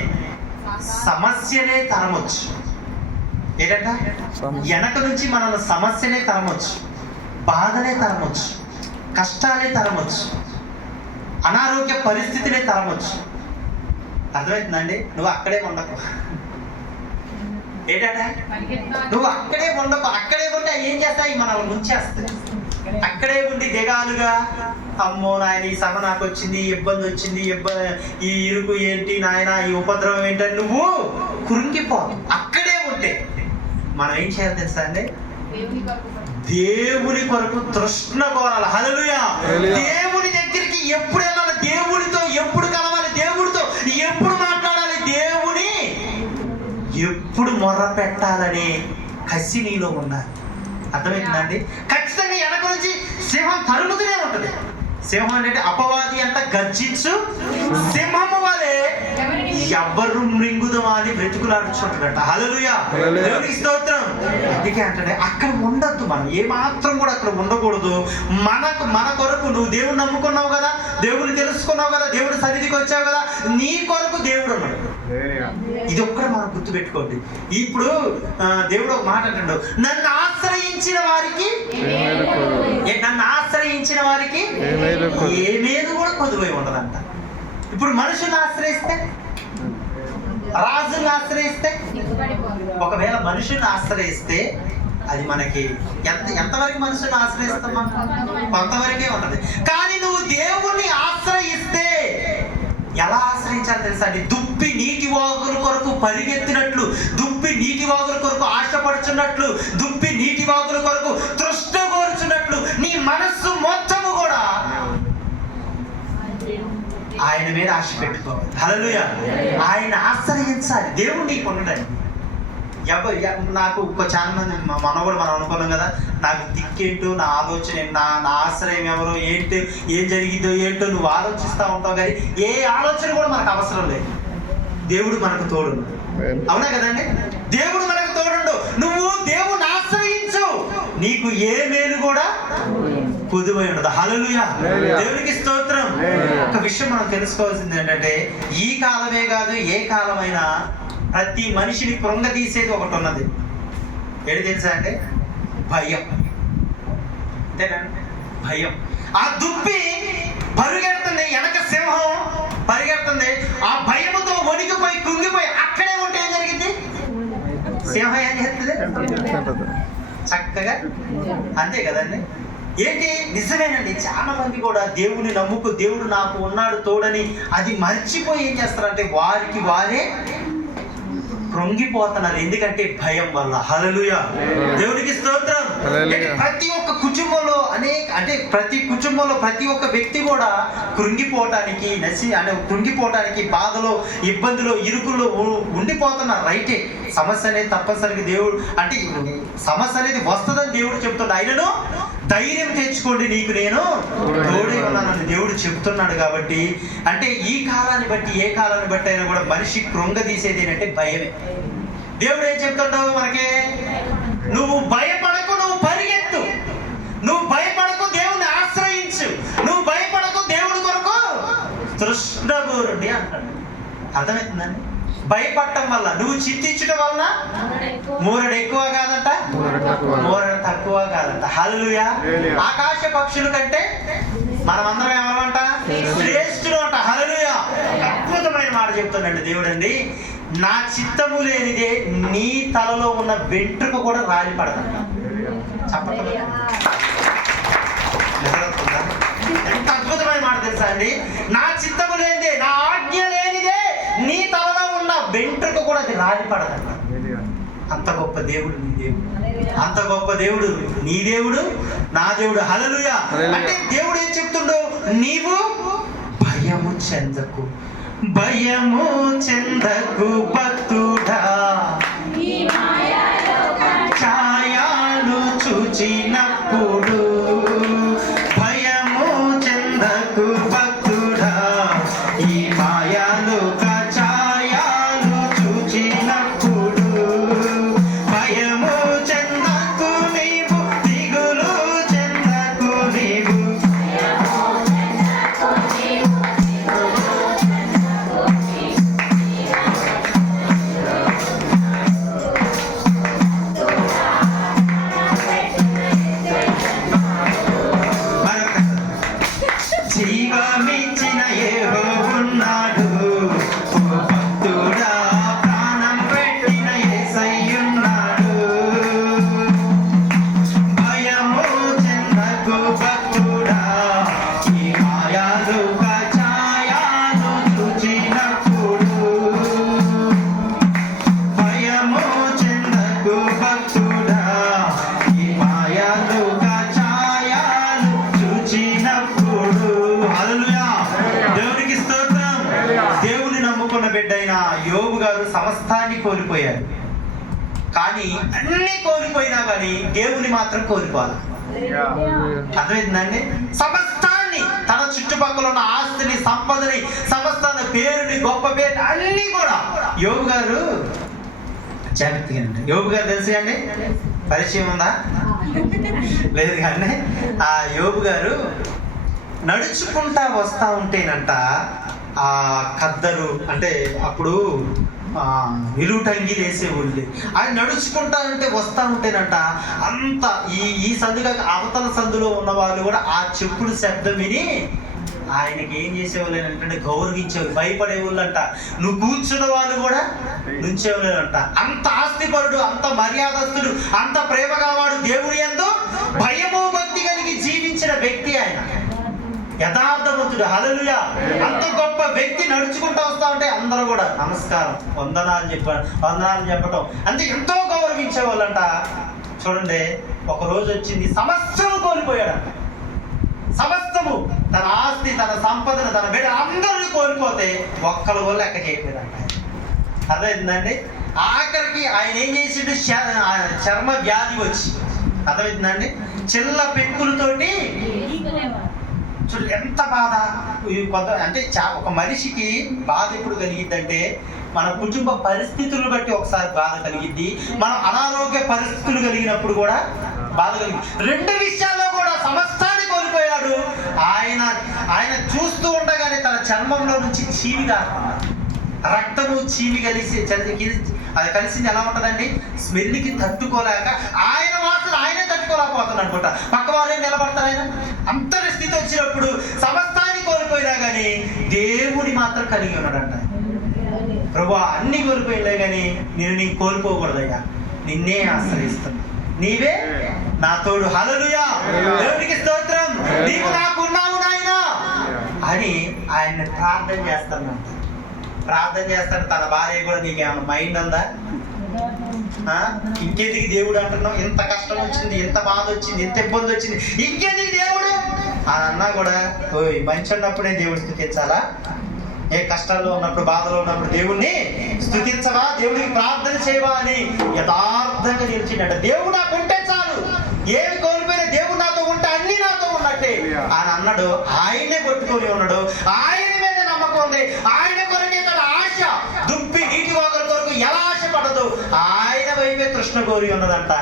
సమస్యలే తరమొచ్చు. ఏంటంట? వెనక నుంచి మనల్ని సమస్యలే తరమొచ్చు, బాధలే తరమొచ్చు, కష్టాలే తరమొచ్చు, అనారోగ్య పరిస్థితులే తరమొచ్చు. అర్థమవుతుందండి? నువ్వు అక్కడే ఉండకు. ఏంటంటే నువ్వు అక్కడే ఉండకు. అక్కడే ఉంటే ఏం చేస్తాయి? మనల్ని ముంచేస్తాయి. అక్కడే ఉండి దిగాలుగా, అమ్మో నాయన ఈ శ్రమ నాకు వచ్చింది, ఇబ్బంది వచ్చింది, ఈ ఇరుకు ఏంటి నాయన, ఈ ఉపద్రవం ఏంటని నువ్వు కురింగిపోవు. అక్కడే ఉంటే మనం ఏం చేయాలి తెలుసా అండి? దేవుని కొరకు తృష్ణ కోరాలి. హల్లెలూయా. దేవుని దగ్గరికి ఎప్పుడు వెళ్ళాలి? దేవుడితో ఎప్పుడు కలవాలి? దేవుడితో ఎప్పుడు మాట్లాడాలి? దేవుని ఎప్పుడు మొర్ర పెట్టాలని కసి నీలో ఉండాలి. అర్థమవుతుందండి? ఖచ్చితంగా వెనక నుంచి సింహం తరుముతూనే ఉంటుంది. సింహం అంటే అపవాది అంతా గర్జించు సింహము వలె ఎవరు మృంగుదమా అని బ్రతుకులాడుచుంటాడట. హల్లెలూయా. దేవునికి స్తోత్రం. అందుకే అంటే అక్కడ ఉండొద్దు. మనం ఏ మాత్రం కూడా అక్కడ ఉండకూడదు. మన కొరకు నువ్వు దేవుడు నమ్ముకున్నావు కదా, దేవుడిని తెలుసుకున్నావు కదా, దేవుడి సన్నిధికి వచ్చావు కదా, నీ కొరకు దేవుడు ఉన్నాడు. ఇది ఒక్కడే మనం గుర్తు పెట్టుకోండి. ఇప్పుడు దేవుడు ఒక మాట అంటాడు, నన్ను ఆశ్రయించిన వారికి ఏమేది కూడా కొదువై ఉండదంట. ఇప్పుడు మనుషుల్ని ఆశ్రయిస్తే, రాజుల్ని ఆశ్రయిస్తే, ఒకవేళ మనుషుల్ని ఆశ్రయిస్తే అది మనకి ఎంతవరకు మనుషుల్ని ఆశ్రయిస్తామా? కొంతవరకే ఉంటది. కానీ నువ్వు దేవుణ్ణి ఆశ్రయిస్తే ఎలా ఆశ్రయించాలి తెలుసా అండి? దుప్పి నీటి వాగుల కొరకు పరిగెత్తినట్లు, దుప్పి నీటి వాగుల కొరకు ఆశపడుచున్నట్లు, దుప్పి నీటి వాగుల కొరకు తృష్ణ కోరుచున్నట్లు నీ మనస్సు మొత్తము కూడా ఆయన మీద ఆశ పెట్టుకోవాలి. హల్లెలూయా. ఆయన ఆశ్రయించాలి. దేవుడు నీకు ఉండడండి. నాకు చాలా మంది మనం అనుకున్నాం కదా, నాకు దిక్కేంటో, నా ఆలోచన, నా ఆశ్రయం ఎవరో, ఏం జరిగిందో ఏంటో నువ్వు ఆలోచిస్తూ ఉంటావు. కానీ ఏ ఆలోచన కూడా మనకు అవసరం లేదు. దేవుడు మనకు తోడు. అవునా కదండి? దేవుడు మనకు తోడుండు. నువ్వు దేవుడిని ఆశ్రయించు. నీకు ఏ మేలు కూడా కుదువై ఉండదు. హల్లెలూయా, దేవునికి స్తోత్రం. ఒక విషయం మనం తెలుసుకోవాల్సింది ఏంటంటే, ఈ కాలమే కాదు ఏ కాలమైనా ప్రతి మనిషిని కృంగదీసేది ఒకటి ఉన్నది. ఏంటి తెలుసా అంటే భయం. అంతేనండి, భయం. ఆ దుప్పి పరుగెడుతుంది, వెనక సింహం పరిగెడుతుంది. ఆ భయముతో వణికిపోయి కుంగిపోయి అక్కడే ఉంటే ఏం జరిగింది? సింహం ఏం చేస్తుంది? చక్కగా, అంతే కదండి. ఏంటి నిజమేనండి. చాలా మంది కూడా దేవుని నమ్ముకు దేవుడు నాకు ఉన్నాడు తోడని అది మర్చిపోయి ఏం చేస్తారంటే వారికి వారే కృంగిపోతున్నారు. ఎందుకంటే భయం వల్ల. హల్లెలూయా, దేవునికి స్తోత్రం. ప్రతి ఒక్క కుటుంబంలో ప్రతి కుటుంబంలో ప్రతి ఒక్క వ్యక్తి కూడా కృంగిపోవటానికి కృంగిపోవటానికి బాధలో ఇబ్బందులు ఇరుకుల్లో ఉండిపోతున్నారు. రైటే, సమస్య అనేది తప్పనిసరిగా దేవుడు అంటే సమస్య అనేది వస్తుందని దేవుడు చెప్తున్నాడు. ఆయనను ధైర్యం తెచ్చుకోండి, నీకు నేను తోడే ఉన్నానని దేవుడు చెప్తున్నాడు. కాబట్టి అంటే ఈ కాలాన్ని బట్టి ఏ కాలాన్ని బట్టి అయినా కూడా మనిషి కృంగదీసేది ఏంటంటే భయమే. దేవుడు ఏం చెప్తుంటావు మనకి? నువ్వు భయపడకు, నువ్వు పరిగెత్తు. నువ్వు భయపడకు, దేవుని ఆశ్రయించు. నువ్వు భయపడకు, దేవుడి కొరకు తృష్ణగోరుడి అంటాడు. అర్థమవుతుందండి? భయపడటం వల్ల నువ్వు చింతించడం వలన మూరడు ఎక్కువ కాదంట, మూరడు తక్కువ కాదంట. హల్లెలూయా. ఆకాశ పక్షుల కంటే మనమందరం ఎవరమంట? శ్రేష్ఠులు అంట. హల్లెలూయా. అద్భుతమైన మాట చెప్తున్నాడు దేవుడు అండి. నా చిత్తము లేనిదే నీ తలలో ఉన్న వెంట్రుక కూడా రాలి పడదంట. చెప్పండి, ఎంత అద్భుతమైన మాట తెలుసా అండి? నా చిత్తము లేనిదే, నా ఆజ్ఞ లేనిదే నీ తలలో ఉన్న వెంట్రుక కూడా అది రాలి పడదంట. అంత గొప్ప దేవుడు నీ దేవుడు, అంత గొప్ప దేవుడు నీ దేవుడు, నా దేవుడు. హల్లెలూయా. అంటే దేవుడు ఏం చెప్తుండో, నీవు భయము చెందకు, భయము చెందకు భక్తుడా, ఛాయలు చూచినప్పుడు. భయము చెందకు భక్తుడా, ఈ మాయలు ఛాయలు చూచినప్పుడు. భయము చెందకు నీవు, దిగులు చెందకు నీవు. జీవమిచ్చిన యెహోవాన్నాడు, ఓ భక్తుడా, ప్రాణం పెట్టిన యేసయ్యున్నాడు. భయము చెందకు భక్తుడా, ఈ మాయలు ఛాయలు చూచినప్పుడు. భయము చెందకు భక్తుడా, ఈ మాయలు ఛాయలు చూచినప్పుడు. హల్లెలూయా, దేవునికి స్తోత్రం. దేవుని నమ్ముకున్న బిడ్డ అయిన యోబు గారు సమస్తాన్ని కోల్పోయారు. కానీ అన్ని కోల్పోయినా కానీ దేవుని మాత్రం కోల్పోవాలి. అర్థమైందండి? సమస్తాన్ని, తన చుట్టుపక్కల ఉన్న ఆస్తిని, సంపదని, సమస్తాన్ని, పేరుని, గొప్ప పేరు అన్ని కూడా యోబు గారు జాగ్రత్తగా. యోబు గారు తెలుసు అండి, పరిచయం ఉందా? లేదు కానీ ఆ యోబు గారు నడుచుకుంటా వస్తా ఉంటేనంట ఆ ఖద్దరు అంటే అప్పుడు నిలువుటంగి వేసేవాళ్ళు. ఆయన నడుచుకుంటా అంటే వస్తా ఉంటేనంట అంత ఈ సందుగా అవతల సందులో ఉన్న వాళ్ళు కూడా ఆ చెప్పుల శబ్దం విని ఆయనకి ఏం చేసేవాళ్ళు అంటే గౌరవించేవాళ్ళు, భయపడేవాళ్ళు అంట. నువ్వు కూర్చున్న వాళ్ళు కూడా నుంచేవాళ్ళు అంట. అంత ఆస్తిపరుడు, అంత మర్యాదస్తుడు, అంత ప్రేమ గలవాడు, దేవుని యందు భయము భక్తి కలిగి జీవించిన వ్యక్తి ఆయన, యథార్థవంతుడు. హల్లెలూయా. అంత గొప్ప వ్యక్తి నడుచుకుంటూ వస్తా ఉంటే అందరూ కూడా నమస్కారం, వందనాలు చెప్పటం అంటే ఎంతో గౌరవించేవాళ్ళంట. చూడండి, ఒక రోజు వచ్చింది, సమస్తము కోల్పోయాడంట. సమస్తము, తన ఆస్తి, తన సంపదను, తన బిడ్డ అందరినీ కోల్పోతే ఒక్కరు కూడా లెక్క చేయలేదంట. అర్థమైందండి? ఆఖరికి ఆయన ఏం చేసిండు, చర్మ వ్యాధి వచ్చి, అర్థమైందండి, చిల్ల పెంకులతోటి. చూడు ఎంత బాధ. కొంత అంటే ఒక మనిషికి బాధ ఎప్పుడు కలిగిద్దంటే మన కుటుంబ పరిస్థితులను బట్టి ఒకసారి బాధ కలిగిద్ది, మన అనారోగ్య పరిస్థితులు కలిగినప్పుడు కూడా బాధ కలిగింది. రెండు విషయాల్లో కూడా సమస్తాన్ని కోల్పోయాడు. ఆయన చూస్తూ ఉండగానే తన చర్మంలో నుంచి చీవి కారుతుంది. రక్తము చీవి కలిసి అది కలిసింది ఎలా ఉంటుందండి? స్మెల్కి తట్టుకోలేక ఆయన వాసన ఆయనే తట్టుకోలేకపోతున్నాడు అనుకుంటా. పక్క వారే నిలబడతారు. ఆయన అంతటి స్థితి వచ్చినప్పుడు సమస్తాన్ని కోల్పోయినా కానీ దేవుని మాత్రం కలిగి ఉన్నాడంట. ప్రభువా, అన్ని కోల్పోయినా కానీ నేను కోల్పోకూడదయ్యా, నిన్నే ఆశ్రయిస్తున్నా, నీవే నా తోడు. హల్లెలూయా, దేవునికి స్తోత్రం. నీవు నాకు ఉన్నావు నాయనా అని ఆయన్ని ప్రార్థన చేస్తాను. ప్రార్థన చేస్తాడు. తన భార్య కూడా, నీకేమన్నా మైండ్ ఉందా? ఇంకెందుకు దేవుడు అంటున్నావు? ఎంత కష్టం వచ్చింది, ఎంత బాధ వచ్చింది, ఎంత ఇబ్బంది వచ్చింది, ఇంకెందుకు దేవుడు అని అన్నా కూడా, ఓయ్ మంచి ఉన్నప్పుడే దేవుడు స్తుతించాలా? ఏ కష్టాల్లో ఉన్నప్పుడు, బాధలో ఉన్నప్పుడు దేవుణ్ణి స్తుతించవా, దేవుడికి ప్రార్థన చేయవా అని యథార్థంగా నిలిచిండట. దేవుడు నాకు ఉంటే చాలు, ఏమి కోల్పోయినా దేవుడు నాతో ఉంటే అన్ని నాతో ఉన్నట్టే అని అన్నాడు. ఆయనే కొట్టుకొని ఉన్నాడు. ఆయన మీద నమ్మకం ఉంది. ఆయన కొరకే తన ఆశ, దుప్పి నీటి వాగుల కొరకు ఎలా ఆశ పడదు, ఆయన వైపే తృష్ణ కోరి ఉన్నదంట.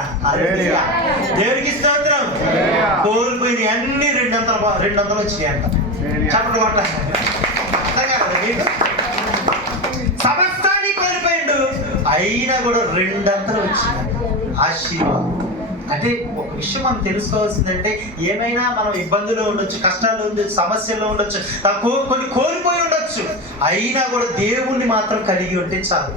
దేవుడికి స్తోత్రం. కోల్పోయిన అన్ని 200 వచ్చినాయి అంట. చెప్పండి కొట్ట. అర్థం కాదు మీకు? సమస్తాన్ని కోల్పోయిండు, అయినా కూడా 200 వచ్చింది ఆశీర్వాదం. అంటే ఒక విషయం మనం తెలుసుకోవాల్సిందంటే, ఏమైనా మనం ఇబ్బందులు ఉండొచ్చు, కష్టాలు ఉండొచ్చు, సమస్యలు ఉండొచ్చు, కొన్ని కోల్పోయి ఉండొచ్చు, అయినా కూడా దేవుణ్ణి మాత్రం కలిగి ఉంటే చాలు.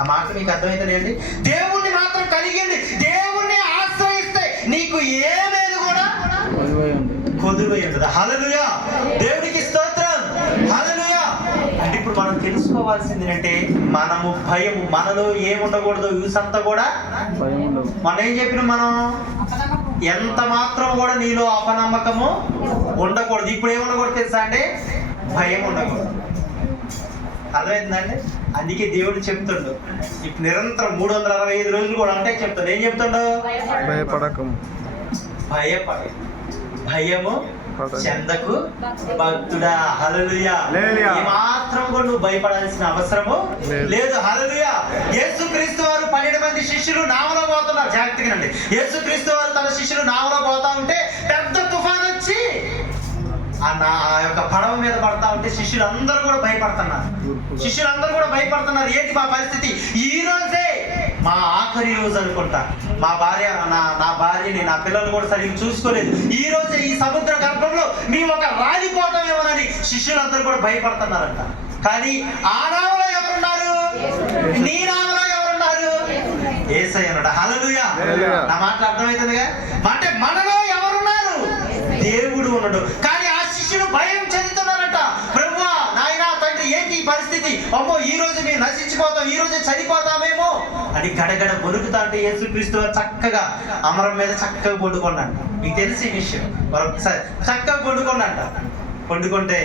ఆ మాట మీకు అర్థమైతేనండి? దేవుణ్ణి మాత్రం కలిగింది, దేవుణ్ణి ఆశ్రయిస్తే నీకు ఏమేది కూడా కొదువై ఉండదు. హల్లెలూయా, దేవుడికి స్తోత్రం. హల్లెలూయా. అంటే ఇప్పుడు మనం తెలుసుకోవాల్సింది అంటే, మనము భయము మనలో ఏముండకూడదు. యూసంతా కూడా మనం ఏం చెప్పిన, మనం ఎంత మాత్రం కూడా నీలో అపనమ్మకము ఉండకూడదు. ఇప్పుడు ఏముండకూడదు తెలుసా అండి? భయం ఉండకూడదు. అర్థమైందండి? అందుకే దేవుడు చెప్తుండు, ఇప్పుడు నిరంతరం 365 రోజులు కూడా అంటే చెప్తాడు. ఏం చెప్తుండో? భయము చెందకు భక్తుడా. హల్లెలూయా. ఏమాత్రం కూడా నువ్వు భయపడాల్సిన అవసరము లేదు. హల్లెలూయా. యేసుక్రీస్తు వారు 12 మంది శిష్యులు నావలో పోతున్నారు. జాగ్రత్తగానండి. యేసుక్రీస్తు వారు తన శిష్యులు నావలో పోతా ఉంటే పెద్ద తుఫాన్ వచ్చి ఆ యొక్క పడవ మీద పడతా ఉంటే శిష్యులందరూ కూడా భయపడుతున్నారు. ఏంటి మా పరిస్థితి? ఈ రోజే మా ఆఖరి రోజు అనుకుంటా. మా భార్య, నా భార్యని, నా పిల్లలు కూడా సరిగ్గా చూసుకోలేదు. ఈ రోజే ఈ సముద్ర గర్భంలో మేము ఒక రాలిపోతామేమోనని శిష్యులందరూ కూడా భయపడుతున్నారంట. కానీ ఆ నావలో ఎవరున్నారు? నీ నావలో ఎవరున్నారు? యేసయ్య అన్నాడు. హల్లెలూయా. నా మాటలు అర్థమవుతుందిగా? అంటే మనలో ఎవరున్నారు? దేవుడు ఉన్నాడు. కానీ ఆ శిష్యులు భయం చెందుతున్నారట. ప్రభువా, నాయనా, తండ్రి, ఏంటి ఈ పరిస్థితి? అమ్మో, ఈ రోజు మేము నశించిపోతాం, ఈ రోజు చనిపోతామేమో అని గడగడ బొలుకుతా అంటే యేసుక్రీస్తు చక్కగా అమరం మీద చక్కగా పండుకున్నాడు. మీకు తెలిసి విషయం. మరొకసారి చక్కగా పండుకుంటే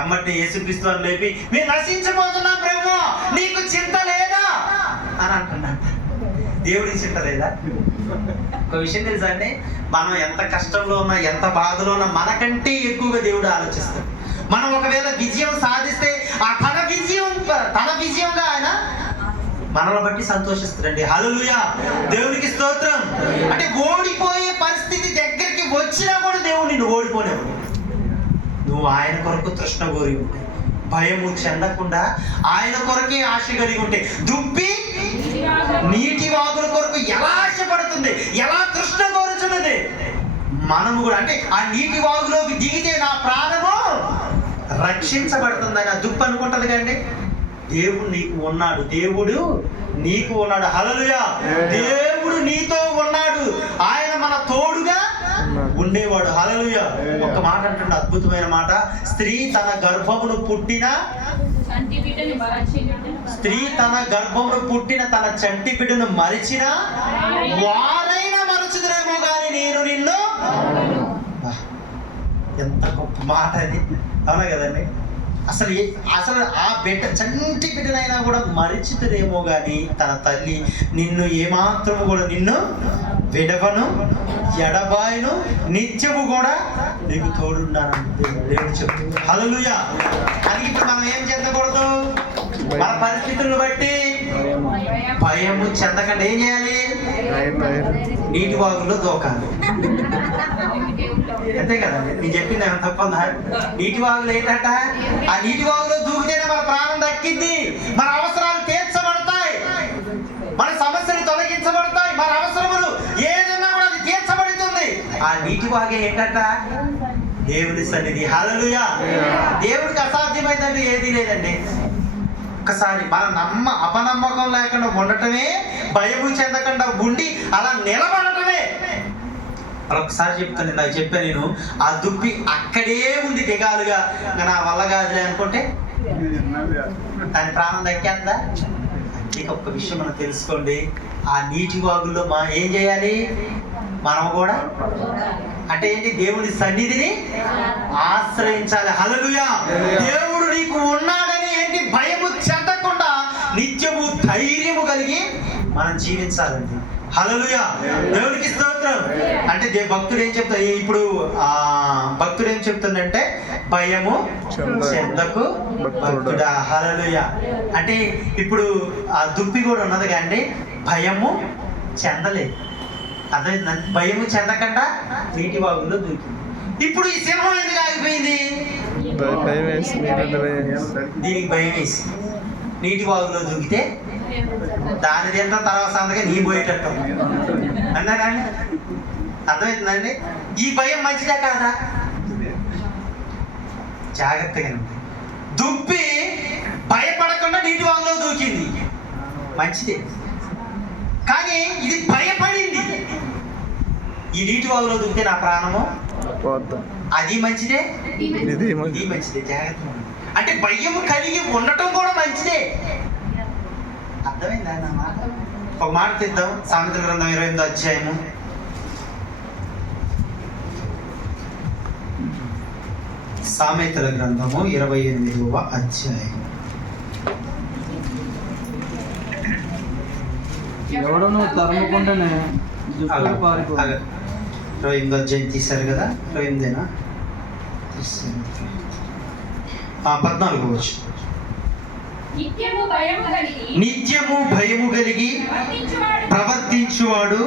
అమ్మటి యేసుక్రీస్తు అని లేపి, మేము నశించిపోతున్నాం ప్రభువా, నీకు చింత లేదా అని అంటున్నాడు. దేవుడికి చింత లేదా? ఒక విషయం తెలుసా అండి? మనం ఎంత కష్టంలో ఉన్నా, ఎంత బాధలో ఉన్నా, మనకంటే ఎక్కువగా దేవుడు ఆలోచిస్తాడు. మనం ఒకవేళ విజయం సాధిస్తే ఆ తన విజయంగా ఆయన మనల్ని బట్టి సంతోషిస్తాడండి. హల్లెలూయా, దేవునికి స్తోత్రం. అంటే ఓడిపోయే పరిస్థితి దగ్గరికి వచ్చినా కూడా దేవుడు నిన్ను ఓడిపోలేవు. నువ్వు ఆయన కొరకు తృష్ణ కోరి ఉంటే, భయము చెందకుండా ఆయన కొరకే ఆశ కలిగి ఉంటే, దుప్పి నీటి వాగుల కొరకు ఎలా ఆశపడుతుంది, ఎలా తృష్ణ కోరుచున్నది, మనము కూడా అంటే ఆ నీటి వాగులోకి దిగితే నా ప్రాణము రక్షించబడుతుందని ఆ దుప్పి అనుకుంటది కండి. దేవుడు నీకు ఉన్నాడు. హల్లెలూయా. దేవుడు నీతో ఉన్నాడు. ఆయన మన తోడుగా ఉండేవాడు. హల్లెలూయా. ఒక మాట అంటుండే, అద్భుతమైన మాట. స్త్రీ తన గర్భమును పుట్టిన తన చంటి బిడ్డను మరిచిన వారైనా మరచుదురేమో కానీ నేను నిన్ను. ఎంత గొప్ప మాట అది, అవునా కదండి? అసలు ఆ చంటి బిడ్డనైనా కూడా మరిచితురేమో కానీ తన తల్లి నిన్ను ఏమాత్రము కూడా నిన్ను విడవను, ఎడబాయను, నిత్యము కూడా నీకు తోడున్నాను దేవుడు చెప్తుంది. హల్లెలూయా. అది ఇప్పుడు మనం ఏం చెందకూడదు? మన పరిస్థితులను బట్టి భయము చెందకుండా ఏం చేయాలి? నీటి వాగుల్లో దూకాలి. అంతే కదండి, నేను చెప్పింది ఏమైనా తప్పందా? నీటి వాగులు ఏంటంట? ఆ నీటి వాగులో దూకితేనే మన ప్రాణం దక్కింది, మన అవసరాలు తీర్చబడతాయి, మన సమస్యలు తొలగించబడతాయి, మన అవసరములు ఏదన్నా కూడా అది తీర్చబడుతుంది. ఆ నీటి వాగే ఏంటంట? దేవుడి సన్నిధి. హల్లెలూయా. దేవుడికి అసాధ్యమైందంటే ఏదీ లేదండి. ఒక్కసారి మన అపనమ్మకం లేకుండా ఉండటమే, భయము చెందకుండా ఉండి అలా నిలబడటమే. ఒకసారి చెప్తాను, ఇందాక చెప్పాను నేను, ఆ దుప్పి అక్కడే ఉంది దిగాలుగా, నా వల్ల కాదులే అనుకుంటే దాని ప్రాణం దక్కేద్దా? ఇక ఒక్క విషయం మనం తెలుసుకోండి, ఆ నీటి వాగుల్లో ఏం చేయాలి? మనం కూడా అంటే ఏంటి? దేవుని సన్నిధిని ఆశ్రయించాలి. హల్లెలూయా. దేవుడు నీకు ఉన్నాడని ఏంటి? భయము చెందకుండా నిత్యము ధైర్యము కలిగి మనం జీవించాలండి. హల్లెలూయా. దేవునికి స్తోత్రం. అంటే భక్తుడు ఏం చెప్తా, ఇప్పుడు భక్తుడు ఏం చెప్తుందంటే భయము చెందకు భక్తుడా. హల్లెలూయా. అంటే ఇప్పుడు ఆ దుప్పి కూడా ఉన్నది కానీ భయము చెందలేదు. అదే భయము చెందకుండా నీటి వాగుల్లో దూకింది. ఇప్పుడు ఈ సింహం ఎందుకు ఆగిపోయింది? దీనికి భయం వేసి నీటి వాగులో దూకితే దాని తింటాం తర్వాత సంతగా నీ పోయేటట్టు అన్నారండి. అర్థమవుతుందండి? ఈ భయం మంచిదే కాదా? జాగ్రత్తగా దుప్పి భయపడకుండా నీటి వాగులో దూకింది, మంచిదే. కానీ ఇది భయపడింది, ఈ నీటి వాగులో దూకితే నా ప్రాణము, అది మంచిదే, ఇది మంచిదే. జాగ్రత్త. అంటే భయం కలిగి ఉండటం కూడా మంచిదే. అర్థమైందా నా మాట? ఒక మాట తీద్దాం. సామెతల గ్రంథం 28వ అధ్యాయము. సామెతల గ్రంథము 28వ అధ్యాయం. ఎవడో నువ్వు తరమకుండానే జుట్టులు పారిపో. 28వ అధ్యాయం తీశారు కదా? 28 14 వచ్చు. నిత్యము భయము కలిగి ప్రవర్తించువాడు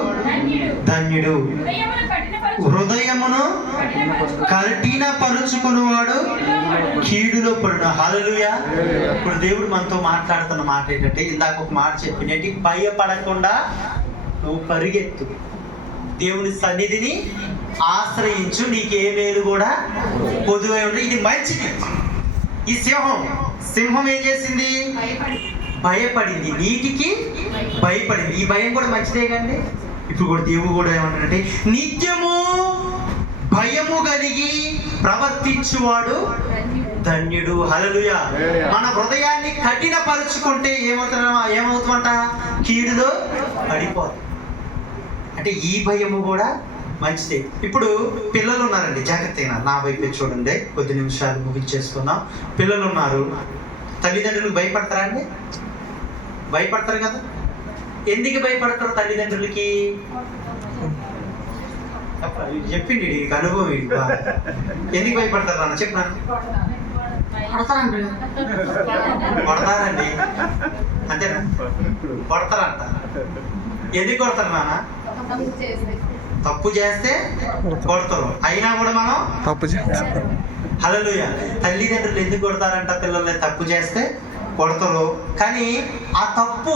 ధన్యుడు. హృదయమును కఠినపరుచుకునేవాడు కీడులో పడును. హల్లెలూయా. ఇప్పుడు దేవుడు మనతో మాట్లాడుతున్న మాట ఏంటంటే, ఇందాక ఒక మాట చెప్పినట్టు భయపడకుండా నువ్వు పరిగెత్తు, దేవుని సన్నిధిని ఆశ్రయించు, నీకే మేలు కూడా పొదువై ఉంది. ఇది మంచిది. ఈ సింహం ఏం చేసింది? భయపడింది, నీటికి భయపడింది. ఈ భయం కూడా మంచిదే కండి. ఇప్పుడు కూడా దేవుడు కూడా ఏమంటాడంటే, నిత్యము భయము కలిగి ప్రవర్తించువాడు ధన్యుడు. హల్లెలూయా. మన హృదయాన్ని కఠినపరుచుకుంటే ఏమవుతుందంట? కీడులో పడిపోతుంది. అంటే ఈ భయము కూడా మంచిదే. ఇప్పుడు పిల్లలు ఉన్నారండి, జాగ్రత్తగా నా వైపు చూడండి. కొద్ది నిమిషాలు ముగించేసుకుందాం. పిల్లలు ఉన్నారు, తల్లిదండ్రులకు భయపడతారా అండి? భయపడతారు కదా. ఎందుకు భయపడతారు తల్లిదండ్రులకి? చెప్పిండి అనుభవం. ఎందుకు భయపడతారు నాన్న? చెప్పినాను. కొడతారండి, అంతేనా? కొడతారంట. ఎందుకు కొడతారు నాన్న? తప్పు చేస్తే కొడతారు, అయినా కూడా మనం తప్పు చేస్తాం. హల్లెలూయా. తల్లిదండ్రులు ఎందుకు కొడతారంట? పిల్లల్ని తప్పు చేస్తే కొడతారు. కానీ ఆ తప్పు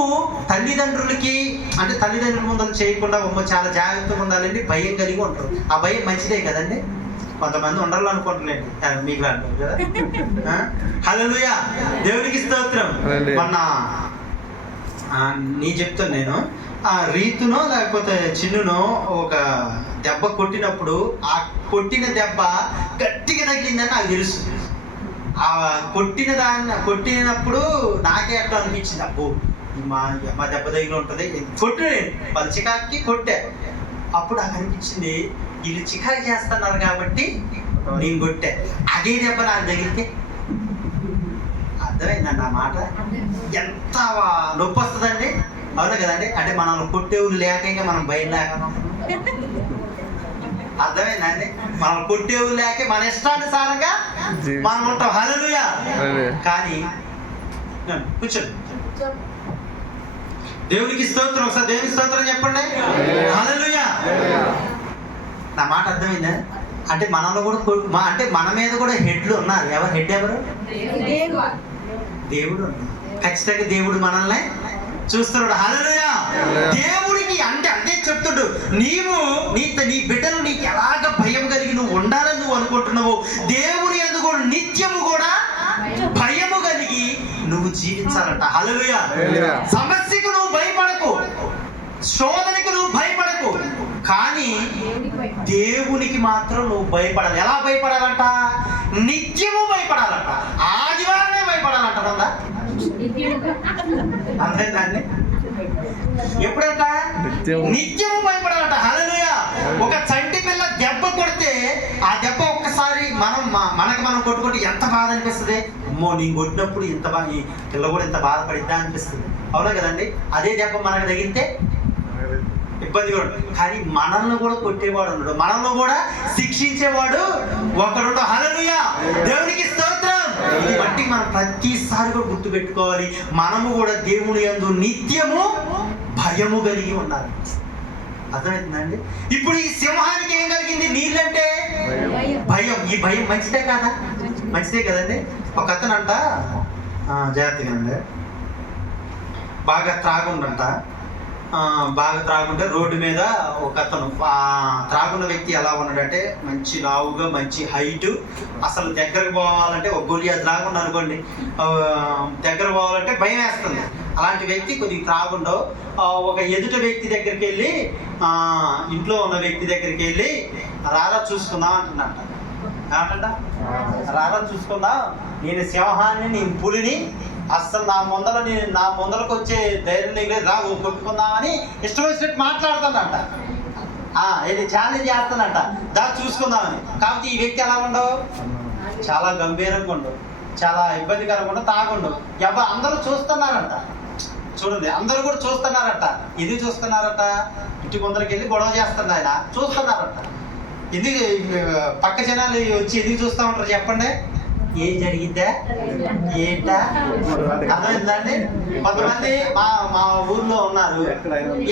తల్లిదండ్రులకి, అంటే తల్లిదండ్రుల ముందు చేయకుండా చాలా జాగ్రత్తగా ఉండాలండి, భయం కలిగి ఉంటారు. ఆ భయం మంచిదే కదండి. కొంతమంది ఉండాలి అనుకుంటున్నాండి, మీకు అంటారు కదా. హల్లెలూయా. దేవునికి స్తోత్రం. మొన్న నీ చెప్తాను నేను, ఆ రీతునో లేకపోతే చిన్నునో ఒక దెబ్బ కొట్టినప్పుడు, ఆ కొట్టిన దెబ్బ గట్టిగా తగిలిందని నాకు తెలుసు. ఆ కొట్టినప్పుడు నాకే అట్లా అనిపించింది, అబ్బో మా దెబ్బ తగిలి ఉంటుంది. కొట్టు వాళ్ళ చికాకి కొట్టా. అప్పుడు నాకు అనిపించింది, వీళ్ళు చికాకి చేస్తున్నారు కాబట్టి నేను కొట్టా. అదే దెబ్బ నాకు తగిలితే అర్థమైందండి ఆ మాట? ఎంత నొప్పి వస్తుందండి. అవును కదండి. అంటే మనల్ని కొట్టేవులు లేక ఇంకా మనం భయం లేక, అర్థమైందండి? మనం కొట్టేవులు లేక మన ఇష్టానుసారంగా మనం ఉంటాం. హల్లెలూయా. కానీ కూర్చోండి. దేవునికి స్తోత్రం. ఒకసారి దేవునికి స్తోత్రం చెప్పండి. హల్లెలూయా. నా మాట అర్థమైందా? అంటే మనలో కూడా అంటే మన మీద కూడా హెడ్లు ఉన్నారు. ఎవరు హెడ్? ఎవరు? దేవుడు. ఖచ్చితంగా దేవుడు మనల్ని చూస్తున్నాడు. హల్లెలూయా. దేవుడికి అంటే చెప్తుడు, నీవు నీ బిడ్డలు నీకు ఎలాగ భయం కలిగి నువ్వు ఉండాలని నువ్వు అనుకుంటున్నావు, దేవుని యందు కూడా నిత్యము కూడా భయము కలిగి నువ్వు జీవించాలంట. హల్లెలూయా. సమస్యకు నువ్వు భయపడకు, శోధనకు నువ్వు భయపడకు, కానీ దేవునికి మాత్రం నువ్వు భయపడాలి. ఎలా భయపడాలంట? నిత్యము భయపడాలంట. ఆదివారమే భయపడాలంట. ఉందా? అంతేందండి? ఎప్పుడంట? నిత్యము భయపడాలంట. హల్లెలూయా. ఒక చంటి పిల్ల దెబ్బ కొడితే ఆ దెబ్బ ఒక్కసారి మనకు మనం కొట్టుకుంటే ఎంత బాధ అనిపిస్తుంది. అమ్మో నేను కొట్టినప్పుడు ఇంత బాగా ఈ పిల్ల కూడా ఇంత బాధపడిద్దా అనిపిస్తుంది. అవునా కదండి? అదే దెబ్బ మనకు తగిలితే ఇబ్బంది కూడా. కానీ మనల్ని కూడా కొట్టేవాడు ఉన్నాడు, మనల్ని కూడా శిక్షించేవాడు ఒకడు. హల్లెలూయా. దేవునికి స్తోత్రం. ఇది బట్టి మనం ప్రతిసారి కూడా గుర్తు పెట్టుకోవాలి, మనము కూడా దేవుని యందు నిత్యము భయము కలిగి ఉండాలి. అర్థమవుతుందండి? ఇప్పుడు ఈ సింహానికి ఏం కలిగింది? నీళ్ళంటే భయం. ఈ భయం మంచిదే కాదా? మంచిదే కదండి. ఒక అతనంట జాగ్రత్తగా అండి, బాగా త్రాగుండంట. బాగా త్రాగుంటే రోడ్డు మీద ఒక అతను, త్రాగున్న వ్యక్తి ఎలా ఉన్నాడంటే మంచి లావుగా, మంచి హైట్, అసలు దగ్గరకు పోవాలంటే ఒక గొలియాత్ త్రాగుండ అనుకోండి, దగ్గర పోవాలంటే భయం వేస్తుంది. అలాంటి వ్యక్తి కొద్దిగా త్రాగుండో ఒక ఎదుట వ్యక్తి దగ్గరికి వెళ్ళి, ఇంట్లో ఉన్న వ్యక్తి దగ్గరికి వెళ్ళి రారా చూసుకుందాం అంటున్నట్ట. ఏమంట? రారా చూసుకుందాం, నేను సింహాన్ని, నేను పులిని, అస్సలు నా ముందరకు వచ్చే ధైర్యం లేదు, రా కొట్టుకుందామని ఇష్టం వచ్చినట్టు మాట్లాడుతానంట. ఇది ఛాలెంజ్ చేస్తానంట, దా చూసుకుందామని. కాబట్టి ఈ వ్యక్తి ఎలా ఉండవు? చాలా గంభీరంగా ఉండవు, చాలా ఇబ్బందికరంగా ఉండవు, తాగుండవు. అందరూ చూస్తున్నారంట. చూడండి, అందరూ కూడా చూస్తున్నారట. ఇది చూస్తున్నారట, ఇంటి ముందరికి వెళ్ళి గొడవ చేస్తున్నారు, ఆయన చూస్తున్నారట. ఇది పక్క జనాలు వచ్చి ఎందుకు చూస్తూ ఉంటారు చెప్పండి? ఏం జరిగిద్దా ఏంటా? అర్థమైందండి? కొంతమంది మా ఊర్లో ఉన్నారు,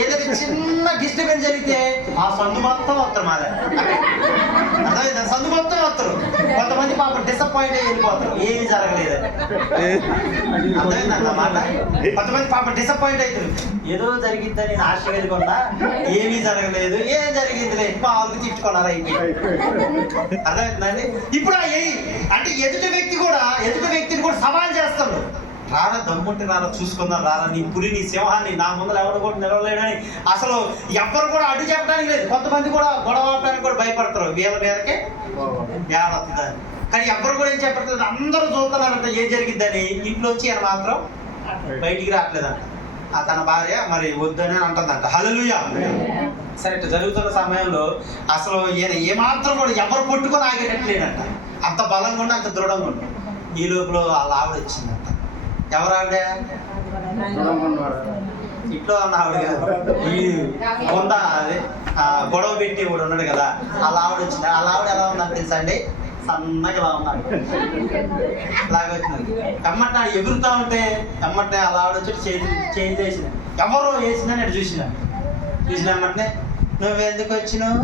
ఏదైనా చిన్న డిస్టర్బెన్స్ జరిగితే ఆ సందు మొత్తం వస్తారు. మాదే అర్థమైందా? సందు మొత్తం వస్తారు. కొంతమంది పాపం డిసప్పాయింట్ అయ్యి వెళ్ళిపోతారు, ఏమీ జరగలేదు. అర్థమైందండి మాట? కొంతమంది పాపం డిసప్పాయింట్ అవుతారు, ఏదో జరిగిద్దని ఆశ వెళ్ళకుండా ఏమీ జరగలేదు, ఏం జరిగింది మా వాళ్ళకి తిట్టుకున్నారు అయిపోయి. అర్థమైందండి? ఇప్పుడు అంటే ఎదుటి వ్యక్తిని కూడా సవాల్ చేస్తాడు. రారా, దమ్ముంటే రారా చూసుకుందాం, రారా నీ పులి, నీ సింహాన్ని నా ముందర ఎవరు కూడా నిలవలేడని అసలు ఎవ్వరు కూడా అడ్డు చెప్పడానికి లేదు. కొంతమంది కూడా గొడవ ఆడటానికి కూడా భయపడతారు, వీళ్ళ మీదకే ఏడవుతుందని. కానీ ఎవ్వరు కూడా ఏం చెప్పట్లేదు, అందరూ చూస్తున్నారంట ఏం జరిగిద్దని. ఇంట్లోంచి ఆయన మాత్రం బయటికి రావట్లేదంట. తన భార్య మరి వద్దని అంటుందంట. హల్లెలూయా. సరే, ఇట్లా జరుగుతున్న సమయంలో అసలు ఈయన ఏమాత్రం కూడా ఎవరు పట్టుకొని ఆగేటట్లేదంట. అంత బలంగా ఉండి, అంత దృఢంగా ఉండి. ఈ లోపల వాళ్ళ ఆవిడ వచ్చిందంట. ఎవరు ఆవిడ? ఇంట్లో ఉన్న ఆవిడ కాదు, ఈ కొంద అదే గొడవ పెట్టి కూడా ఉన్నాడు కదా, వాళ్ళ ఆవిడ వచ్చింది. వాళ్ళ ఆవిడ ఎలా ఉందని తెలుసా అండి? సన్నగా ఇలా ఉన్నాడు, ఇలాగ వచ్చింది. ఎమ్మట ఎగురుతా ఉంటే ఎమ్మటే వాళ్ళ ఆవిడ వచ్చి చేంజ్ చేసింది. ఎవరో వేసిందని చూసిన ఎమ్మటనే, నువ్వు ఎందుకు వచ్చినావు?